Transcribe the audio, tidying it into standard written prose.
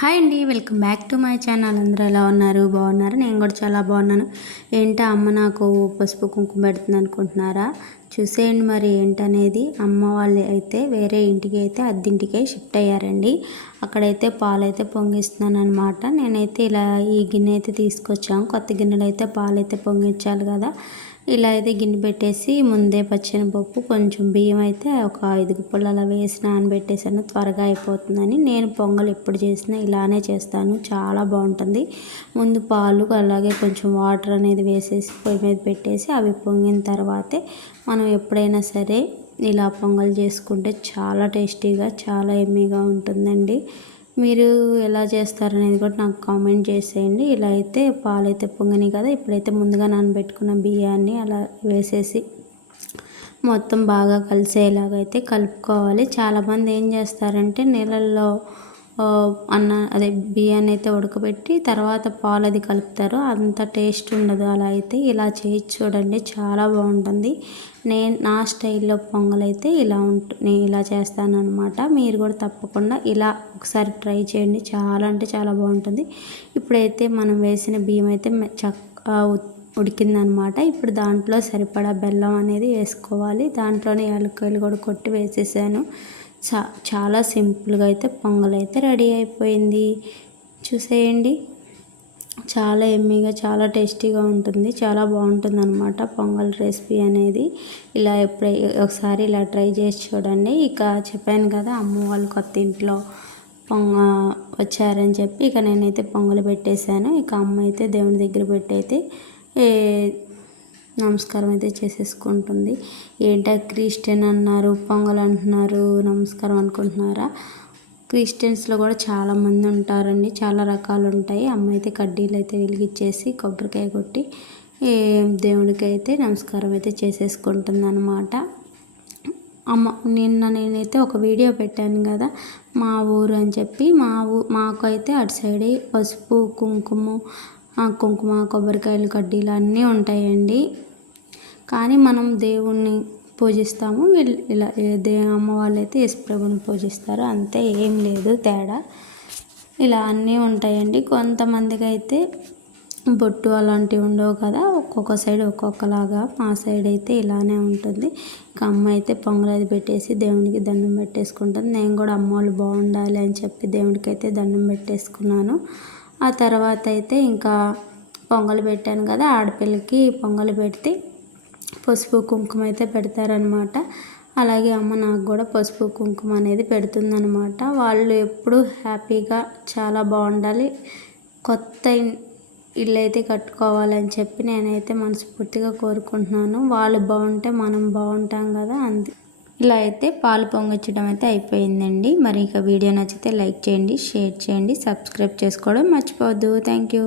Hi అండి, welcome back to my channel. అందరూ ఎలా ఉన్నారు? బాగున్నారు? నేను కూడా చాలా బాగున్నాను. ఏంటో అమ్మ నాకు పసుపు కుంకుమ పెడుతుంది అనుకుంటున్నారా? చూసేయండి మరి ఏంటనేది. అమ్మ వాళ్ళు అయితే వేరే ఇంటికి అయితే అద్దింటికే షిఫ్ట్ అయ్యారండి. అక్కడైతే పాలైతే పొంగిస్తున్నాను అనమాట. నేనైతే ఇలా ఈ గిన్నె అయితే తీసుకొచ్చాము. కొత్త గిన్నెలు అయితే పాలైతే పొంగించాలి కదా. ఇలా అయితే గిన్నె పెట్టేసి ముందే పచ్చెనపప్పు కొంచెం బియ్యం అయితే ఒక 5 గుప్పలు అలా వేసి నానబెట్టేసాను, త్వరగా అయిపోతుందని. నేను పొంగల్ ఎప్పుడు చేసినా ఇలానే చేస్తాను, చాలా బాగుంటుంది. ముందు పాలు అలాగే కొంచెం వాటర్ అనేది వేసేసి పొయ్యి మీద పెట్టేసి అవి పొంగిన తర్వాతే మనం ఎప్పుడైనా సరే ఇలా పొంగల్ చేసుకుంటే చాలా టేస్టీగా చాలా ఎమ్మీగా ఉంటుందండి. మీరు ఎలా చేస్తారనేది కూడా నాకు కామెంట్ చేసేయండి. ఇలా అయితే పాలైతే పొంగినాయి కదా. ఇప్పుడైతే ముందుగా నానబెట్టుకున్న బియ్యాన్ని అలా వేసేసి మొత్తం బాగా కలిసేలాగైతే కలుపుకోవాలి. చాలామంది ఏం చేస్తారంటే నీళ్ళల్లో బియ్యాన్ని అయితే ఉడకబెట్టి తర్వాత పాలు అది కలుపుతారు. అంత టేస్ట్ ఉండదు. అలా అయితే ఇలా చేసి చూడండి, చాలా బాగుంటుంది. నా స్టైల్లో పొంగల్ అయితే నేను ఇలా చేస్తాను అనమాట. మీరు కూడా తప్పకుండా ఇలా ఒకసారి ట్రై చేయండి, చాలా అంటే చాలా బాగుంటుంది. ఇప్పుడైతే మనం వేసిన బియ్యం అయితే చక్కగా ఉడికిందనమాట. ఇప్పుడు దాంట్లో సరిపడా బెల్లం అనేది వేసుకోవాలి. దాంట్లోనే యాలక్కాయలు కూడా కొట్టి వేసేసాను. చాలా సింపుల్గా అయితే పొంగల్ అయితే రెడీ అయిపోయింది. చూసేయండి, చాలా ఎమ్మీగా చాలా టేస్టీగా ఉంటుంది, చాలా బాగుంటుంది అనమాట పొంగల్ రెసిపీ అనేది. ఇలా ఒకసారి ఇలా ట్రై చేసి చూడండి. ఇక చెప్పాను కదా, అమ్మ వాళ్ళు కొత్త ఇంట్లో వచ్చారని చెప్పి ఇక నేనైతే పొంగల్ పెట్టేశాను. ఇక అమ్మ అయితే దేవుని దగ్గర పెట్టి అయితే నమస్కారం అయితే చేసేసుకుంటుంది. ఏంటో క్రిస్టియన్ అన్నారు, పొంగల్ అంటున్నారు, నమస్కారం అనుకుంటున్నారా? క్రిస్టియన్స్లో కూడా చాలామంది ఉంటారండి, చాలా రకాలు ఉంటాయి. అమ్మ అయితే కడ్డీలు అయితే వెలిగించేసి కొబ్బరికాయ కొట్టి దేవుడికి అయితే నమస్కారం అయితే చేసేసుకుంటుంది అనమాట. నేనైతే ఒక వీడియో పెట్టాను కదా, మా ఊరు అని చెప్పి. మాకు అయితే అటు సైడే పసుపు కుంకుమ కొబ్బరికాయలు కడ్డీలు అన్నీ ఉంటాయండి. కానీ మనం దేవుణ్ణి పూజిస్తాము, ఇలా అమ్మ వాళ్ళు అయితే యేసుప్రభుని పూజిస్తారు, అంతే, ఏం లేదు తేడా. ఇలా అన్నీ ఉంటాయండి. కొంతమందికి అయితే బొట్టు అలాంటివి ఉండవు కదా, ఒక్కొక్క సైడ్ ఒక్కొక్కలాగా. మా సైడ్ అయితే ఇలానే ఉంటుంది. ఇక అమ్మ అయితే పొంగల్ అది పెట్టేసి దేవునికి దండం పెట్టేసుకుంటుంది. నేను కూడా అమ్మ వాళ్ళు బాగుండాలి అని చెప్పి దేవుడికి అయితే దండం పెట్టేసుకున్నాను. ఆ తర్వాత అయితే ఇంకా పొంగల్ పెట్టాను కదా, ఆడపిల్లకి పొంగల్ పెడితే పసుపు కుంకుమ అయితే పెడతారనమాట. అలాగే అమ్మ నాకు కూడా పసుపు కుంకుమ అనేది పెడుతుందనమాట. వాళ్ళు ఎప్పుడు హ్యాపీగా చాలా బాగుండాలి, కొత్త ఇల్లు అయితే కట్టుకోవాలని చెప్పి నేనైతే మనస్ఫూర్తిగా కోరుకుంటున్నాను. వాళ్ళు బాగుంటే మనం బాగుంటాం కదా. ఇలా అయితే పాలు పొంగించడం అయితే అయిపోయిందండి. మరి ఇక వీడియో నచ్చితే లైక్ చేయండి, షేర్ చేయండి, సబ్స్క్రైబ్ చేసుకోవడం మర్చిపోవద్దు. Thank you.